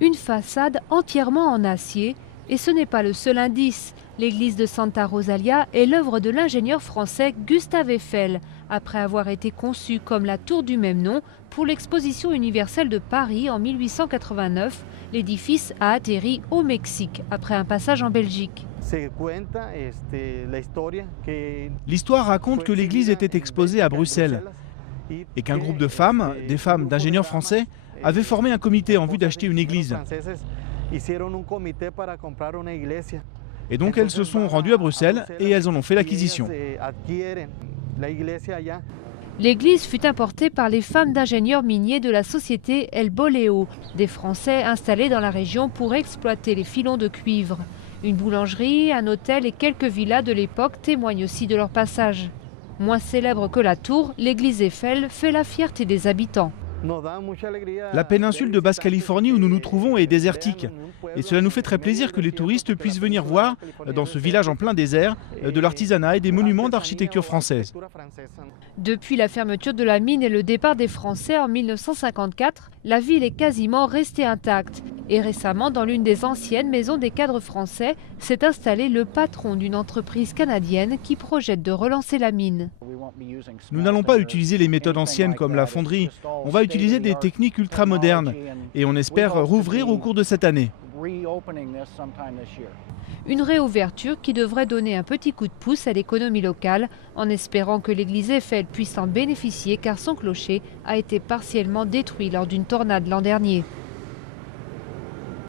Une façade entièrement en acier, et ce n'est pas le seul indice. L'église de Santa Rosalia est l'œuvre de l'ingénieur français Gustave Eiffel. Après avoir été conçue comme la tour du même nom pour l'exposition universelle de Paris en 1889, l'édifice a atterri au Mexique après un passage en Belgique. L'histoire raconte que l'église était exposée à Bruxelles et qu'un groupe de femmes, des femmes d'ingénieurs français, avait formé un comité en vue d'acheter une église. Et donc elles se sont rendues à Bruxelles et elles en ont fait l'acquisition. L'église fut importée par les femmes d'ingénieurs miniers de la société El Boleo, des Français installés dans la région pour exploiter les filons de cuivre. Une boulangerie, un hôtel et quelques villas de l'époque témoignent aussi de leur passage. Moins célèbre que la tour, l'église Eiffel fait la fierté des habitants. La péninsule de Basse-Californie où nous nous trouvons est désertique. Et cela nous fait très plaisir que les touristes puissent venir voir, dans ce village en plein désert, de l'artisanat et des monuments d'architecture française. Depuis la fermeture de la mine et le départ des Français en 1954, la ville est quasiment restée intacte. Et récemment, dans l'une des anciennes maisons des cadres français, s'est installé le patron d'une entreprise canadienne qui projette de relancer la mine. Nous n'allons pas utiliser les méthodes anciennes comme la fonderie. On va utiliser des techniques ultra-modernes et on espère rouvrir au cours de cette année. Une réouverture qui devrait donner un petit coup de pouce à l'économie locale, en espérant que l'église Eiffel puisse en bénéficier car son clocher a été partiellement détruit lors d'une tornade l'an dernier.